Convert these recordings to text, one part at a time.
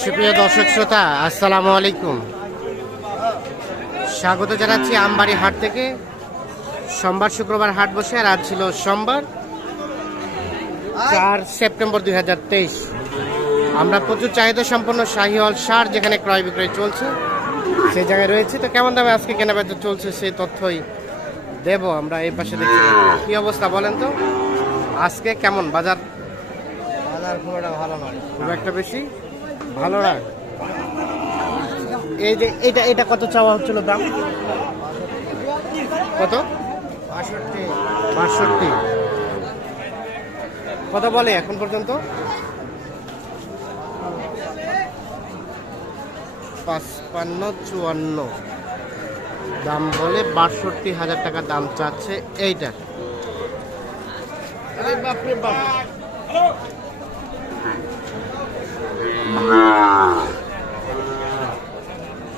সুপ্রিয় দর্শক শ্রোতা, আসসালামু আলাইকুম। স্বাগত জানাচ্ছি আমবাড়ি হাট থেকে। সোমবার শুক্রবার হাট বসে, আর আজ ছিল সোমবার, চার সেপ্টেম্বর দুই হাজার তেইশ। আমরা প্রচুর চাহিদা সম্পন্ন শাহিওয়াল সার যেখানে ক্রয় বিক্রয় চলছে, সেই জায়গায় রয়েছে। তো কেমন দামে আজকে কেনাবেচা চলছে, সেই তথ্যই দেব। আমরা এই পাশে দেখছি, কি অবস্থা বলেন তো? আজকে কেমন? বাজার? বাজার খুব একটা ভালো নয়। খুব একটা বেশি? ভালো না? এই যে এটা এটা কত চাওয়া হচ্ছিল দাম? কত? বাষট্টি। বাষট্টি। কত বলে এখন পর্যন্ত? পাঁচপান্ন চুয়ান্ন। দাম বলে বাষট্টি হাজার টাকা দাম চাচ্ছে এইটার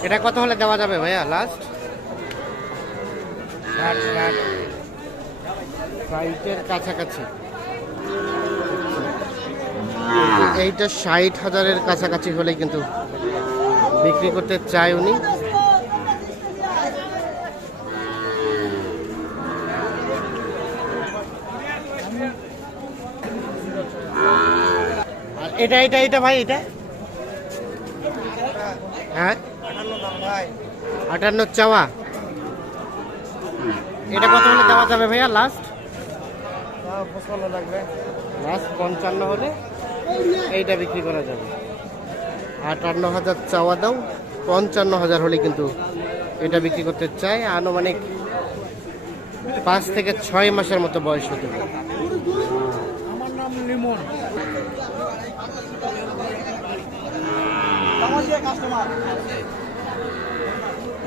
এটা কত হলে দেওয়া যাবে ভাইয়া লাস্ট কাছাকাছি। এইটা ষাট হাজারের কাছাকাছি হলেই কিন্তু বিক্রি করতে চায় উনি। এটা এটা এটা ভাই, এটা? হ্যাঁ? আটান্ন চাওয়া। এটা কত হলে দেওয়া যাবে ভাইয়া লাস্ট লাগবে লাস্ট পঞ্চান্ন হলে এইটা বিক্রি করা যাবে। আটান্ন হাজার চাওয়া দাও, পঞ্চান্ন হাজার হলে কিন্তু এটা বিক্রি করতে চাই। আনুমানিক পাঁচ থেকে ছয় মাসের মতো বয়স হতে পারে। আমার নাম লিমন।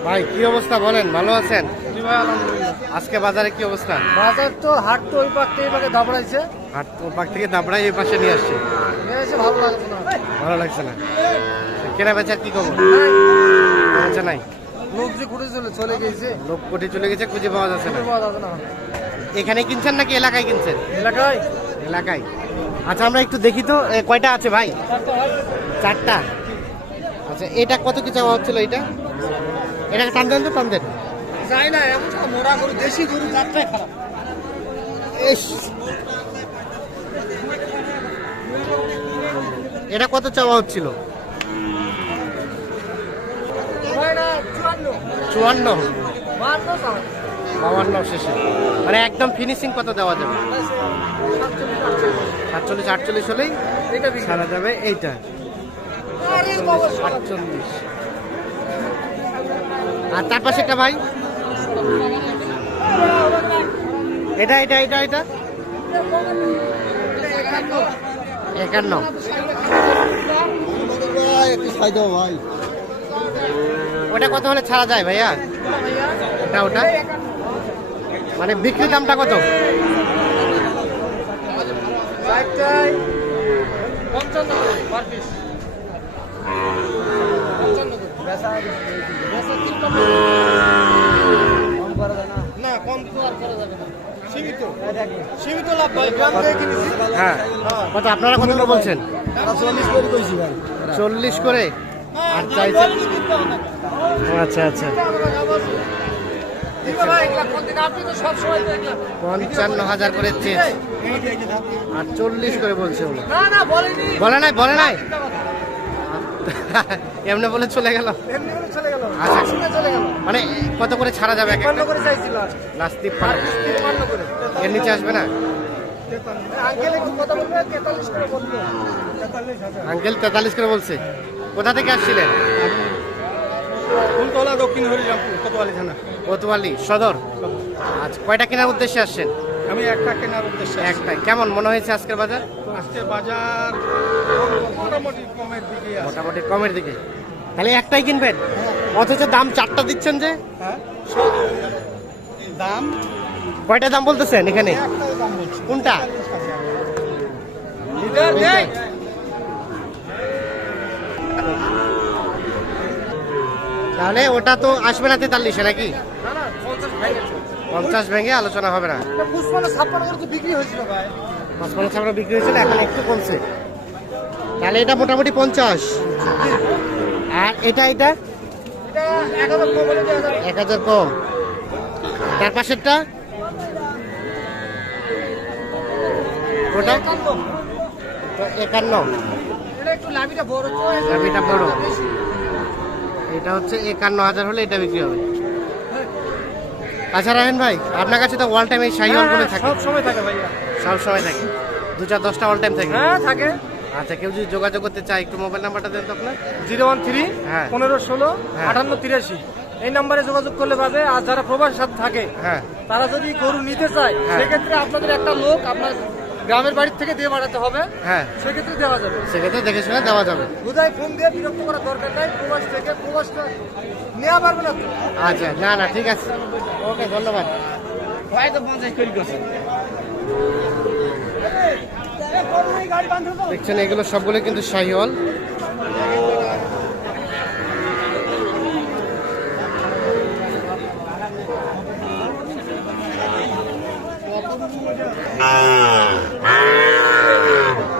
ভাই কি অবস্থা বলেন ভালো আছেন? আজকে বাজারে কি অবস্থা? বাজার তো হাট তো ওই পাক থেকে পাকে দাবড়াইছে। হাট ও পাক থেকে দাবড়াই এই পাশে নিয়ে আসছে। ভালো লাগছে না। ভালো লাগছে না। কেনা বেচার কি খবর? বেচা নাই? লোক যে ঘুরে চলে চলে গেছে। লোক কোটি চলে গেছে খুঁজে পাওয়া যাচ্ছে না। পাওয়া যাবে না। এখানে কিনছেন নাকি এলাকায় কিনছেন? এলাকায়। এলাকায়। আচ্ছা আমরা একটু দেখি তো কয়টা আছে ভাই? চারটা। আচ্ছা এটা কত কি চাওয়া হচ্ছিল এটা? এটাকে টান দেন তো টান দেন। যাই না এমন মোড়া গরু দেশি গরু যাত্রাই খারাপ। এটা কত চাওয়া হচ্ছিল? চুয়ান্ন। বাউান্ন শেষে। মানে একদম ফিনিশিং কত দেওয়া যাবে? সাতচল্লিশ আটচল্লিশ। হলেই ছাড়া যাবে এইটা। আটচল্লিশ আর তার পাশে একটা ভাই? এটা এটা এটা এটা? একান্ন। ভাই ওটা কত হলে ছাড়া যায় ভাইয়া? ওটা ওটা? মানে বিক্রি দামটা কত? পঞ্চান্ন না না কম তো আর করা যাবে না। সীমিত। সীমিত লাভ ভাই গ্রাম থেকে কিনেছি। হ্যাঁ। কত আপনারা কত করে বলছেন? চল্লিশ করে কইছি ভাই। চল্লিশ করে? আর চাইছে আচ্ছা আচ্ছা। পঞ্চান্ন হাজার করে আর চল্লিশ করে বলছে বলে নাই বলে নাই? এমনি বলে চলে গেল? চলে গেল। আচ্ছা। চলে গেল। মানে কত করে ছাড়া যাবে এক তিপ্পান্ন করে চাইছিল লাস্ট তিপ্পান্ন। তিপ্পান্ন এর নিচে আসবে না? আঙ্কেল তেতাল্লিশ করে আঙ্কেল তেতাল্লিশ বলছে। কোথা থেকে আসছিলেন? ফুলতলা দক্ষিণ হরিরামপুর কোতোয়ালি থানা। কোতোয়ালি সদর। আচ্ছা কয়টা কেনার উদ্দেশ্যে আসছেন? আমি একটা কেনার উদ্দেশ্যে এক একটাই। কেমন মনে হয়েছে আজকের বাজার? আজকে বাজার মোটামুটি কমের দিকে মোটামুটি কমের দিকে। তাহলে একটাই কিনবেন? অথচ দাম চারটা দিচ্ছেন যে? হ্যাঁ? দাম? কয়টা দাম বলতেছেন এখানে? কোনটা? তাহলে ওটা তো আসবে না তেতাল্লিশে নাকি? পঞ্চাশ ভেঙে আলোচনা হবে না। পুষ্পান্ন ছাপ্পান্ন করে তো বিক্রি হয়েছিল ভাই। পঁচপান্ন বিক্রি হয়েছিল এখন একটু কমছে। তাহলে এটা মোটামুটি পঞ্চাশ। আর এটা এটা? এক হাজার কম তার পাশেরটা? ওটা একান্ন। লাভিটা বড়। এটা হচ্ছে একান্ন হাজার হলে এটা বিক্রি হবে। আচ্ছা রাহেন ভাই আপনার কাছে তো অল টাইম এই শাহিওয়ালগুলো থাকে। সব সময় থাকে ভাইয়া। সব সময় থাকে। দু চার দশটা অল টাইম থাকে। হ্যাঁ থাকে। আচ্ছা কেউ যদি যোগাযোগ করতে চায় একটু মোবাইল নাম্বারটা দেন তো আপনার। জিরো ওয়ান থ্রি হ্যাঁ। পনেরো ষোলো হ্যাঁ। আটান্ন তিরাশি। এই নাম্বারে যোগাযোগ করলে পাবে আর যারা প্রবাস সাথে থাকে হ্যাঁ। তারা যদি গরু নিতে চায় হ্যাঁ। সেক্ষেত্রে আপনাদের একটা লোক আপনার গ্রামের বাড়ির থেকে দিয়ে বাড়াতে হবে হ্যাঁ। সেক্ষেত্রে দেওয়া যাবে। সেক্ষেত্রে দেখে শুনে দেওয়া যাবে। বোধহয় ফোন দিয়ে বিরক্ত করার দরকার নাই প্রবাস থেকে প্রবাসটা নেওয়া পারবে না তো। আচ্ছা না না ঠিক আছে। ওকে ধন্যবাদ। হয়তো পঞ্চাশ করে করছে। দেখছেন এগুলো সবগুলো কিন্তু শাহিওয়াল।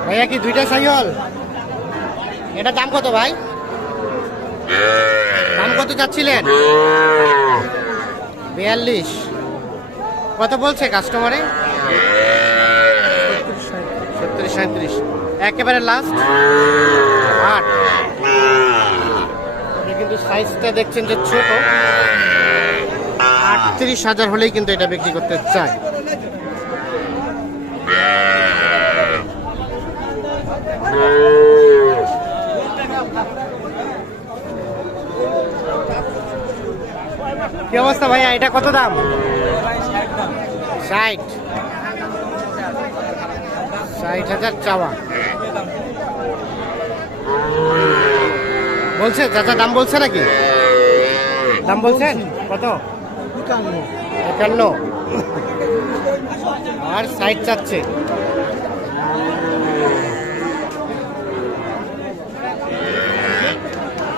ভাইয়া কি দুইটা শাহিওয়াল এটা দাম কত ভাই? দাম কত চাচ্ছিলেন? বিয়াল্লিশ। কত বলছে কাস্টমারে সত্তর সাঁত্রিশ একেবারে লাস্ট আট। কিন্তু সাইজটা দেখছেন যে ছোট। আটত্রিশ হাজার হলেই কিন্তু এটা বিক্রি করতে চায়। কি অবস্থা ভাইয়া? এটা কত দাম? ষাট। ষাট হাজার চাওয়া। বলছে, চাচা, দাম বলছে নাকি? দাম বলছেন? কত? একান্ন। আর সাইড চাচ্ছে।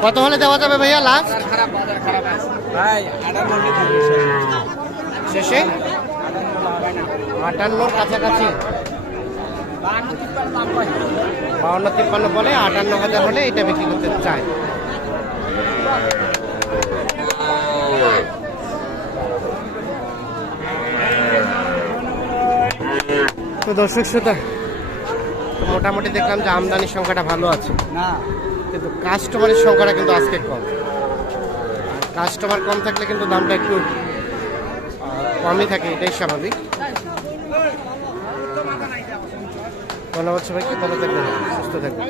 কত হলে দেওয়া যাবে ভাইয়া লাস্ট শেষে। আটান্ন কাছাকাছি। বাউন্ন তিপ্পান্ন বলে আটান্ন হাজার হলে এটা বিক্রি করতে চায়। তো দর্শক শ্রোতা মোটামুটি দেখলাম যে আমদানির সংখ্যাটা ভালো আছে। না। কিন্তু কাস্টমারের সংখ্যাটা কিন্তু আজকে কম। কাস্টমার কম থাকলে কিন্তু দামটা একটু কমই থাকে, এটাই স্বাভাবিক। ধন্যবাদ সবাইকে, ভালো থাকবেন, সুস্থ থাকবেন।